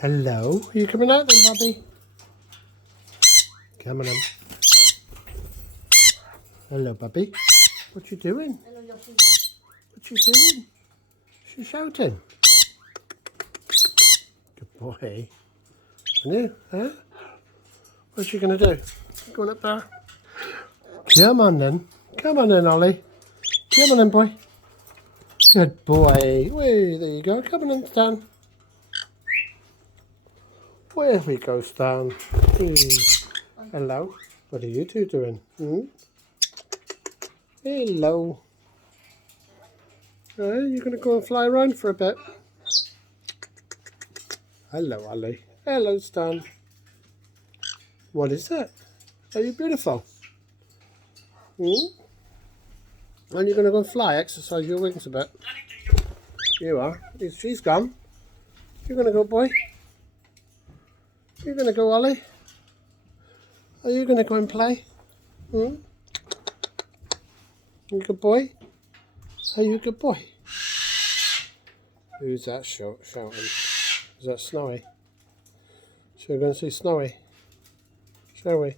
Hello. Are you coming out then, Bobby? Come on in. Hello, Bobby. What you doing? Hello, Yoshi. What you doing? She's shouting. Good boy. And you, huh? What's she going to do? Going up there? Come on then. Come on then, Ollie. Come on then, boy. Good boy. Wait, there you go. Come on then, Stan. Where we go, Stan? Hello. What are you two doing? Hello. You're going to go and fly around for a bit. Hello, Ollie. Hello, Stan. What is that? Are you beautiful? When are you going to go and fly? Exercise your wings a bit. You are. She's gone. You're going to go, boy. You're going to go, Ollie. Are you going to go and play? You good boy? Are you a good boy? Who's that shouting? Is that Snowy? So we're going to see Snowy. Shall we?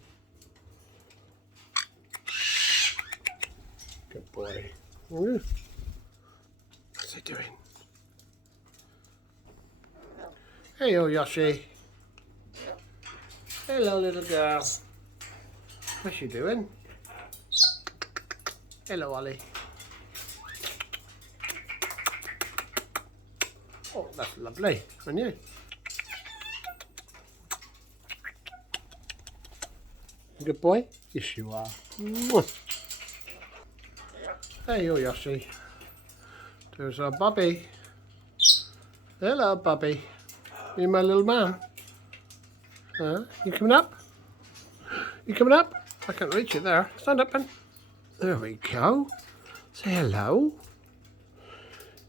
Good boy. What's he doing? Hey, oh Yoshi. Hello, little girl. What's she doing? Hello, Ollie. Oh, that's lovely. And you? Good boy? Yes, you are. Mwah. Hey, you Yoshi. There's our Bobby. Hello, Bobby. You my little man? You coming up? You coming up? I can't reach you there. Stand up, then. There we go. Say hello.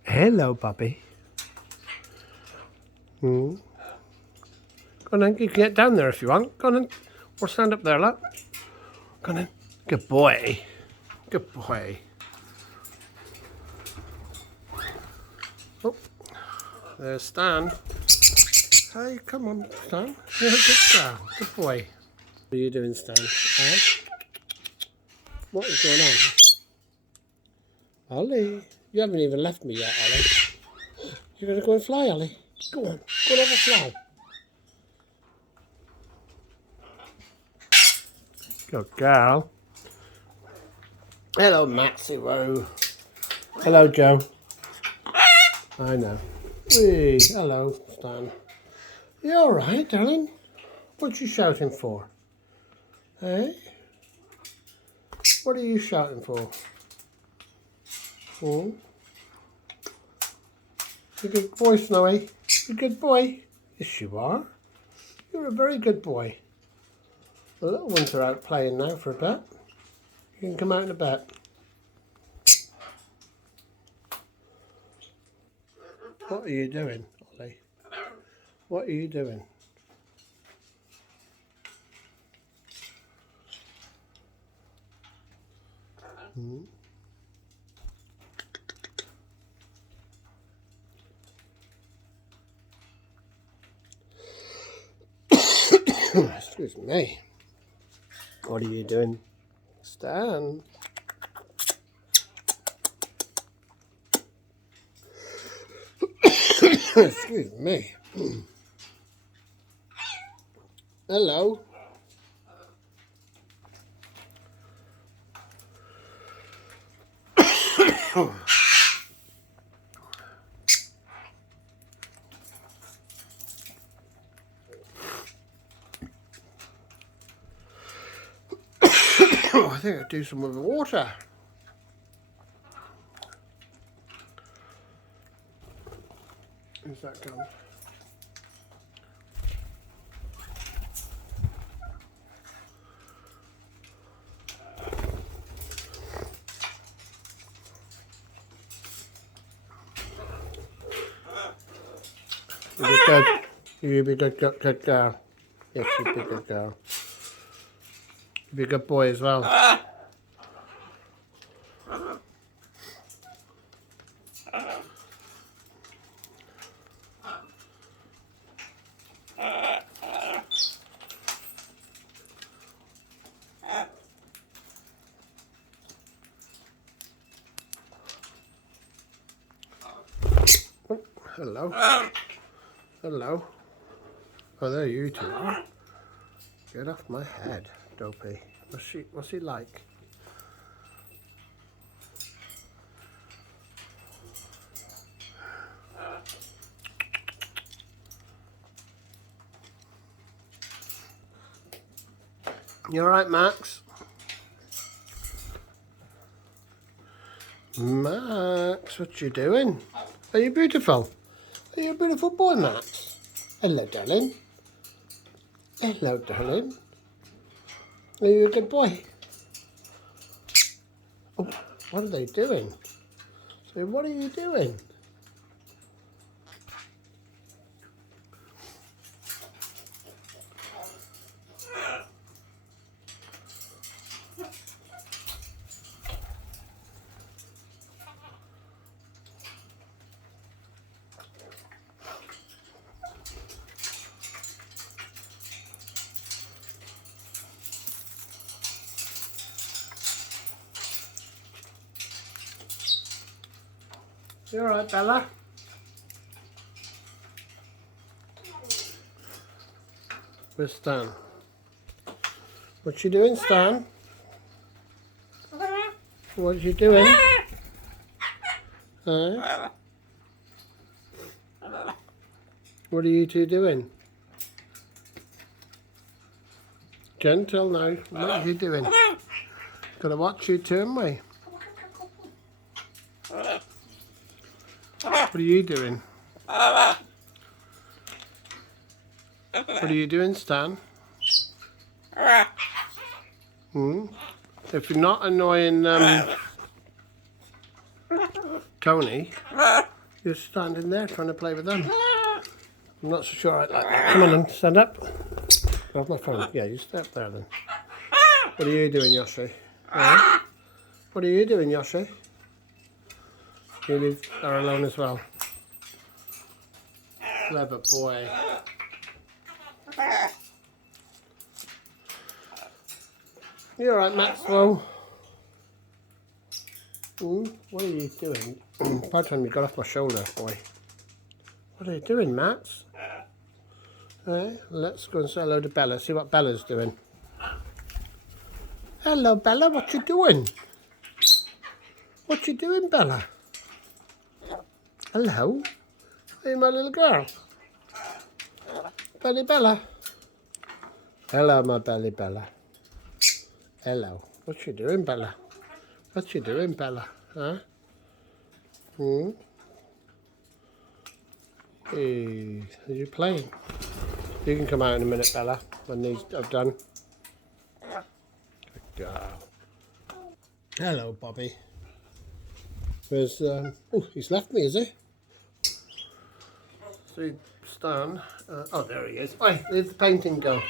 Hello, Bobby. Go on then, you can get down there if you want. Go on then. Or stand up there, look. Go on then. Good boy. Good boy. Oh, there's Stan. Hey, come on, Stan. You're a good girl. Good boy. What are you doing, Stan? What is going on? Ollie, you haven't even left me yet, Ollie. You're going to go and fly, Ollie. Go on, go and have a fly. Good girl. Hello, Maxie Rowe. Hello, Joe. I know. Whee, hello, Stan. You all right, darling? What you shouting for? Hey? What are you shouting for? You good boy, Snowy. You good boy? Yes, you are. You're a very good boy. The little ones are out playing now for a bit. You can come out in a bit. What are you doing, Ollie? What are you doing? Excuse me. What are you doing? Stan. Excuse me. Hello. I think I'll do some with the water. Who's that gone? You be good. You be good girl. Yes, you be good girl. You be a good boy as well. Hello. Hello. Oh, there you two are. Get off my head, Dopey. What's he like? You alright, Max? Max, what you doing? Are you beautiful? Are you a beautiful boy, Max? Hello, darling. Hello, darling. Are you a good boy? Oh, what are they doing? So what are you doing? You alright, Bella? Where's Stan? What you doing, Stan? What you doing? Huh? What are you two doing? Gentle now. What are you doing? Gotta watch you two, haven't we? What are you doing? What are you doing, Stan? If you're not annoying Tony, you're standing there trying to play with them. I'm not so sure I'd like that. Come on then, stand up. Grab my phone. Yeah, you stay up there then. What are you doing, Yoshi? What are you doing, Yoshi? You leave her alone as well. Clever boy. You alright, Maxwell? What are you doing? By the time you got off my shoulder, boy. What are you doing, Max? Let's go and say hello to Bella. See what Bella's doing. Hello, Bella. What you doing? What you doing, Bella? Hello. Hey, my little girl. Belly Bella. Hello, my belly Bella. Hello. What you doing, Bella? What you doing, Bella? Huh? Hey, are you playing? You can come out in a minute, Bella, when these are done. Good girl. Hello, Bobby. Where's, oh, he's left me, is he? See, Stan. Oh, there he is. Oi, where'd the painting go?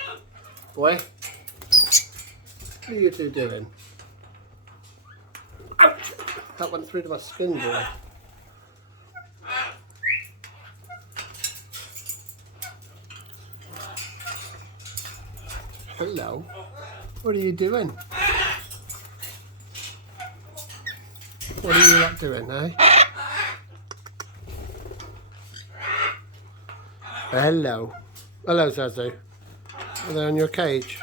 Boy. What are you two doing? Ouch! That went through to my skin, boy. Hello. What are you doing? What are you not doing, eh? Hello. Hello, Zazu. Are they in your cage?